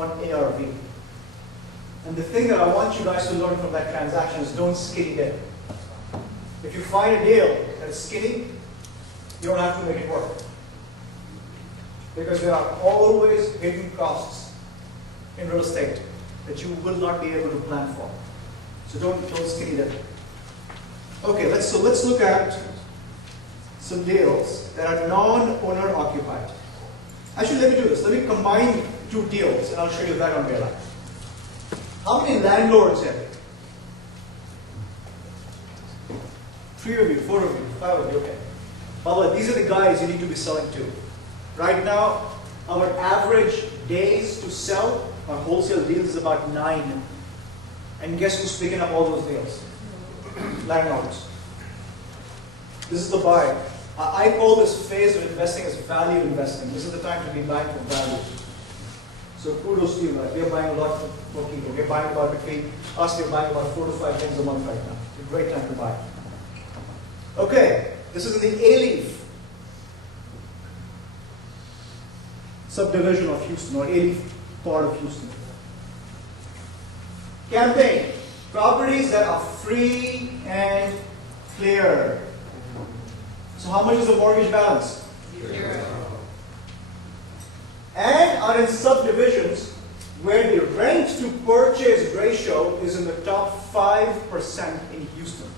on ARV. And the thing that I want you guys to learn from that transaction is don't skinny dip. If you find a deal that is skinny, you don't have to make it work. Because there are always hidden costs in real estate that you will not be able to plan for. So don't skinny dip. Okay, let's look at some deals that are non-owner occupied. Actually, let me do this. Let me combine two deals, and I'll show you that on real life. How many landlords have you? 3 of you, 4 of you, 5 of you, okay. Well, these are the guys you need to be selling to. Right now, our average days to sell our wholesale deals is about 9. And guess who's picking up all those deals? Landlords. This is the buy. I call this phase of investing as value investing. This is the time to be buying for value. So kudos to you, right? We're buying a lot for people. We're buying about between us, we're buying about 4 to 5 things a month right now. It's a great time to buy. Okay, this is in the A-Leaf subdivision of Houston, or A-Leaf part of Houston. Campaign. Properties that are free and clear. So how much is the mortgage balance? 0. And are in subdivisions where the rent to purchase ratio is in the top 5% in Houston.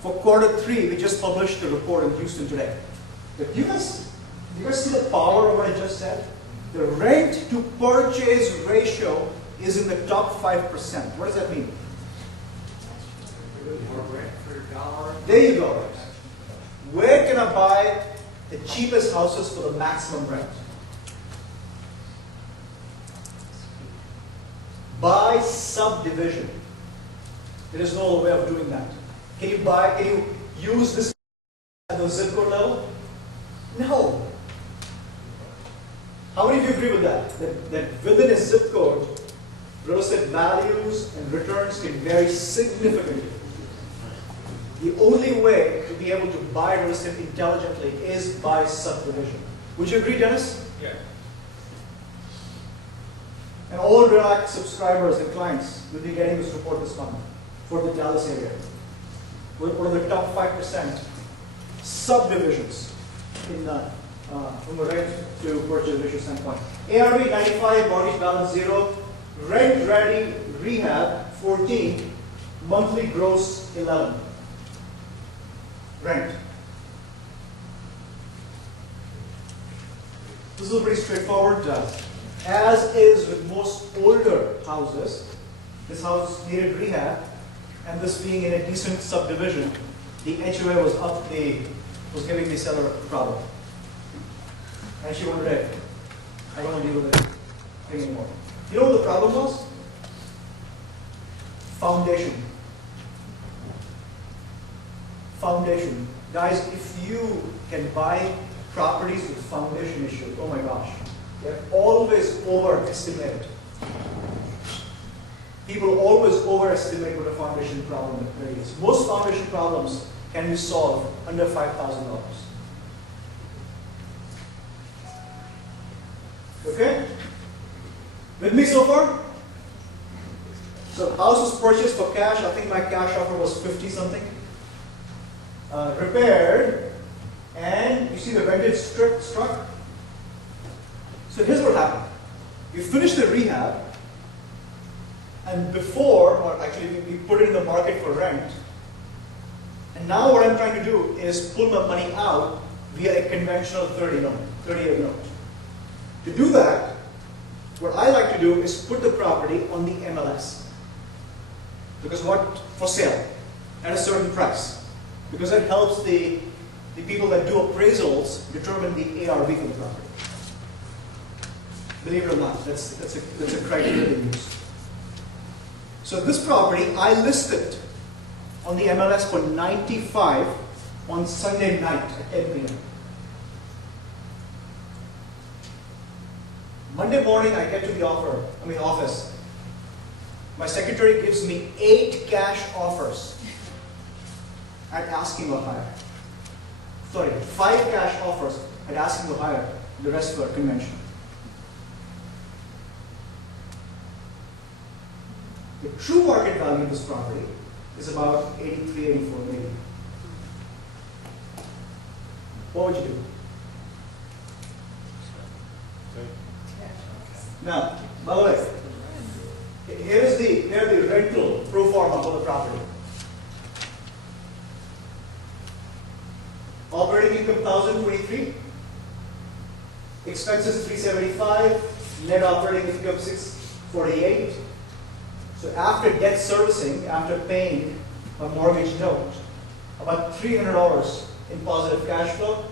For Q3, we just published a report in Houston today. Do you guys see the power of what I just said? The rent to purchase ratio is in the top 5%. What does that mean? More rent for your dollar. There you go. Where can I buy the cheapest houses for the maximum rent? By subdivision. There is no way of doing that. Can you use this at the zip code level? No. How many of you agree with that? That within a zip code, real estate values and returns can vary significantly. The only way to be able to buy real estate intelligently is by subdivision. Would you agree, Dennis? Yeah. And all REALAC subscribers and clients will be getting this report this month for the Dallas area. What are the top 5% subdivisions from a rent to purchase ratio standpoint? ARV 95, mortgage balance 0, rent ready rehab 14, monthly gross 11. Rent. This is pretty straightforward. As is with most older houses, this house needed rehab, and this being in a decent subdivision, the HOA was giving the seller a problem. And she wanted it. I don't want to deal with it anymore. You know what the problem was? Foundation. Foundation. Guys, if you can buy properties with foundation issues, oh my gosh, they're always overestimated. People always overestimate what a foundation problem really is. Most foundation problems can be solved under $5,000. Okay? With me so far? So house was purchased for cash. I think my cash offer was 50 something. Repaired, and you see the rented struck. So here's what happened. We finished the rehab, and before, or actually we put it in the market for rent, and now what I'm trying to do is pull my money out via a conventional 30-year note. To do that, what I like to do is put the property on the MLS. Because for sale, at a certain price. Because that helps the people that do appraisals determine the ARV for the property. Believe it or not, that's a criteria they use. So this property, I listed on the MLS for 95 on Sunday night at 10 p.m. Monday morning, I get to the office. My secretary gives me 8 cash offers at asking or higher. Sorry, 5 cash offers at asking or higher. The rest were conventional. true market value of this property is about 83, 84 million. What would you do? Now, by the way, here are the rental pro forma for the property. Operating income 1,023, expenses 375, net operating income 648. So after debt servicing, after paying a mortgage note, about $300 in positive cash flow.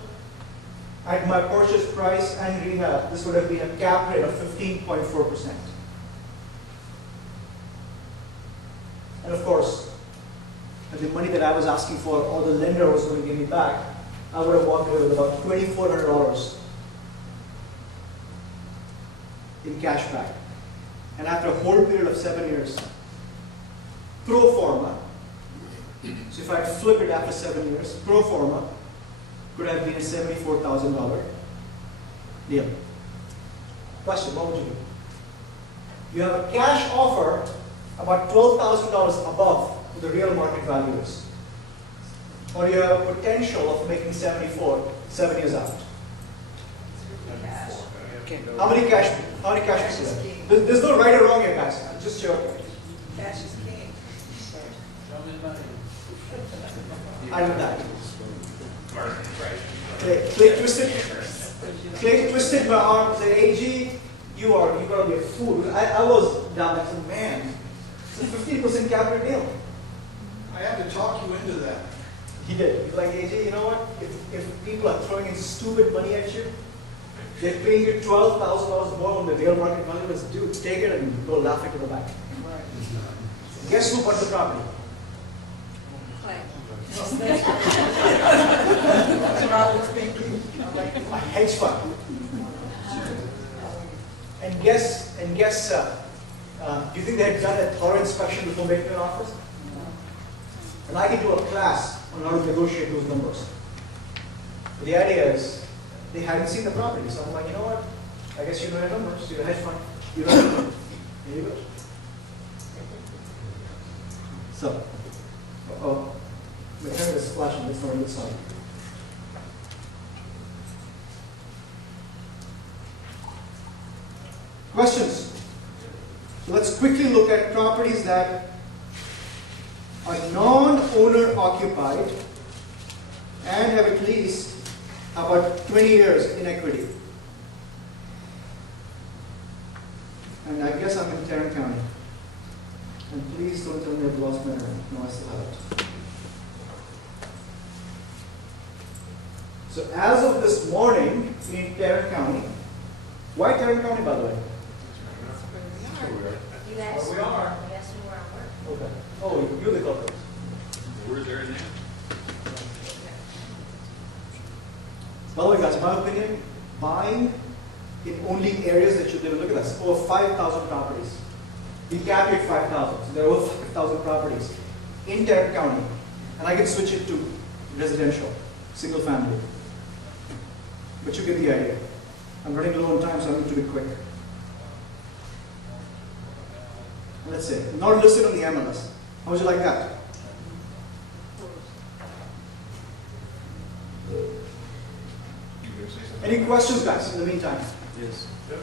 At my purchase price and rehab, this would have been a cap rate of 15.4%. And of course, the money that I was asking for, or the lender was going to give me back, I would have walked away with about $2,400 in cash back. And after a whole period of 7 years, pro forma, so if I flip it after 7 years, pro forma could have been a $74,000 deal. Question, what would you do? You have a cash offer about $12,000 above what the real market value is. Or you have a potential of making 74 7 years out. How many cash Cash is people king. have? There's no right or wrong here, guys. I'm just joking. Cash is king. I know that. Clay twisted my arm and said, AG, you gotta be a fool. I was down there and said, man, it's a 15% cap rate deal. I had to talk you into that. He did. He's like, AJ, you know what? If people are throwing in stupid money at you, they're paying you $12,000 more on the real market value, let's do it. Take it and go laugh it to the bank. Guess who bought the property? Clay. That's what I was thinking. A hedge fund. And guess, do you think they had done a thorough inspection before making an offer? And I can do a class on how to negotiate those numbers. But the idea is, they hadn't seen the property. So I'm like, you know what? I guess you know your numbers. You're a hedge fund. You know your numbers. Here you go. So, the camera is flashing. It's not a good sign. Questions? So let's quickly look at properties that are non-owner occupied and have at least about 20 years in equity. And I guess I'm in Tarrant County. And please don't tell me I've lost my rent. No, I still have it. So as of this morning in Tarrant County, why Tarrant County, by the way? You guys, Where we are. you guys know where I work. Okay. Oh, you're the culprit. Where's there now? By the way, guys, my opinion, buying in only areas that you live in, look at this, over 5,000 properties. We cap it 5,000, so there are over 5,000 properties in Tarrant County. And I can switch it to residential, single family. But you get the idea. I'm running low on time, so I need to be quick. Let's say, not listed on the MLS. How would you like that? Any questions, guys, in the meantime? Yes. Yep.